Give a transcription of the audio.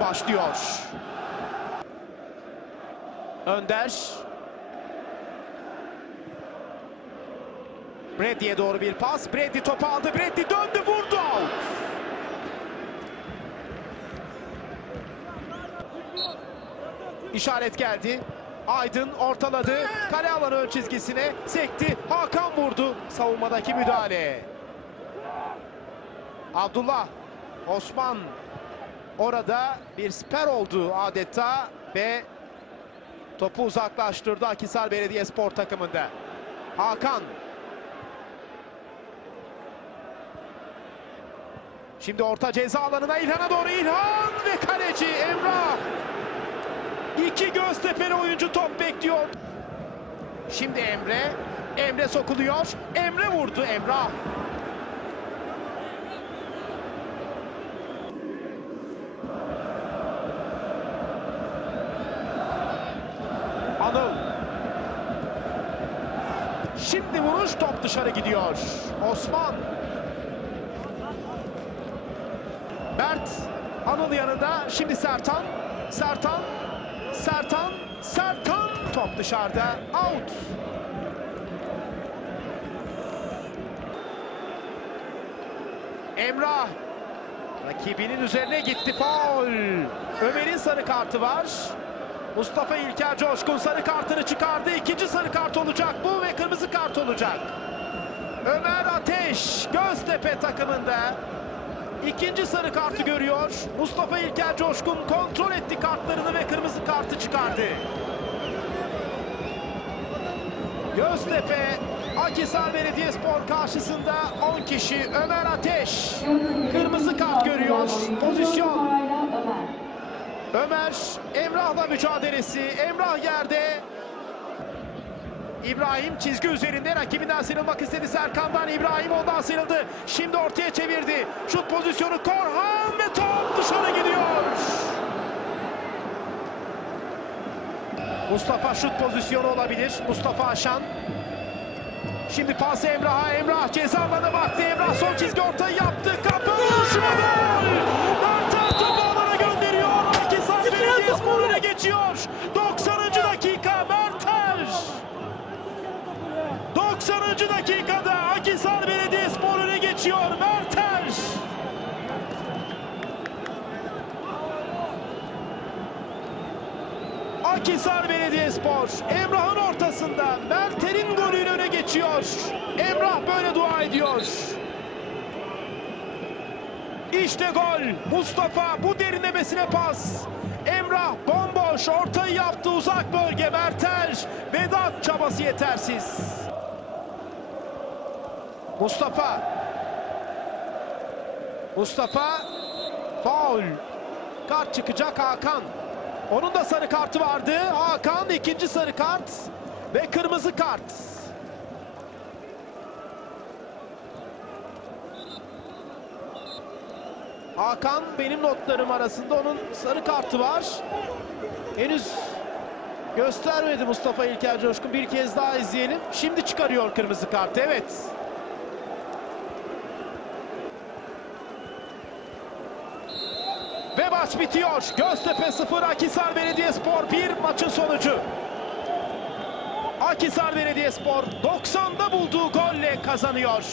maçı başlıyor. Önder. Bradley'e doğru bir pas. Bradley topu aldı. Bradley döndü vurdu. Out. İşaret geldi. Aydın ortaladı. Kale alanı ön çizgisine sekti. Hakan vurdu. Savunmadaki müdahale. Abdullah. Osman. Orada bir siper oldu adeta ve topu uzaklaştırdı Akisar Belediyespor takımında. Hakan. Şimdi orta ceza alanına İlhan'a doğru İlhan ve kaleci Emrah. İki Göztepe'li oyuncu top bekliyor. Şimdi Emre. Emre sokuluyor. Emre vurdu Emrah. Anıl. Şimdi vuruş top dışarı gidiyor. Osman. Mert. Anıl yanında. Şimdi Sertan. Sertan. Sertan. Sertan. Top dışarıda. Out. Emrah. Rakibinin üzerine gitti. Faul. Ömer'in sarı kartı var. Mustafa İlker Coşkun sarı kartını çıkardı. İkinci sarı kart olacak bu ve kırmızı kart olacak. Ömer Ateş Göztepe takımında ikinci sarı kartı görüyor. Mustafa İlker Coşkun kontrol etti kartlarını ve kırmızı kartı çıkardı. Göztepe Akisar Belediyespor karşısında 10 kişi Ömer Ateş kırmızı kart görüyor. Pozisyon Ömer Emrah'la mücadelesi. Emrah yerde. İbrahim çizgi üzerinde rakibinden sıyrılmak istedi. Serkan'dan İbrahim ondan sıyrıldı. Şimdi ortaya çevirdi. Şut pozisyonu Korhan ve top dışarı gidiyor. Mustafa şut pozisyonu olabilir. Mustafa Aşan. Şimdi pas Emrah'a. Emrah ceza alanına baktı. Emrah son çizgi ortayı yaptı. Kapı vuruşu ve gol. Mertens topu alana gönderiyor. Akisar Belediyespor öne geçiyor. 90. dakika Mertens. 90. dakikada Akisar Belediyespor öne geçiyor. Mertens. Akisar Belediyespor Emrah'ın ortasında Mert'in golüyle öne geçiyor. Emrah böyle dua ediyor. İşte gol. Mustafa bu derinlemesine pas. Emrah bomboş ortayı yaptı uzak bölge Mertel. Vedat çabası yetersiz. Mustafa. Mustafa faul. Kart çıkacak Hakan. Onun da sarı kartı vardı. Hakan ikinci sarı kart ve kırmızı kart. Hakan benim notlarım arasında onun sarı kartı var. Henüz göstermedi Mustafa İlker Coşkun. Bir kez daha izleyelim. Şimdi çıkarıyor kırmızı kartı. Evet. Ve maç bitiyor. Göztepe 0, Akisar Belediyespor 1 maçın sonucu. Akisar Belediyespor 90'da bulduğu golle kazanıyor.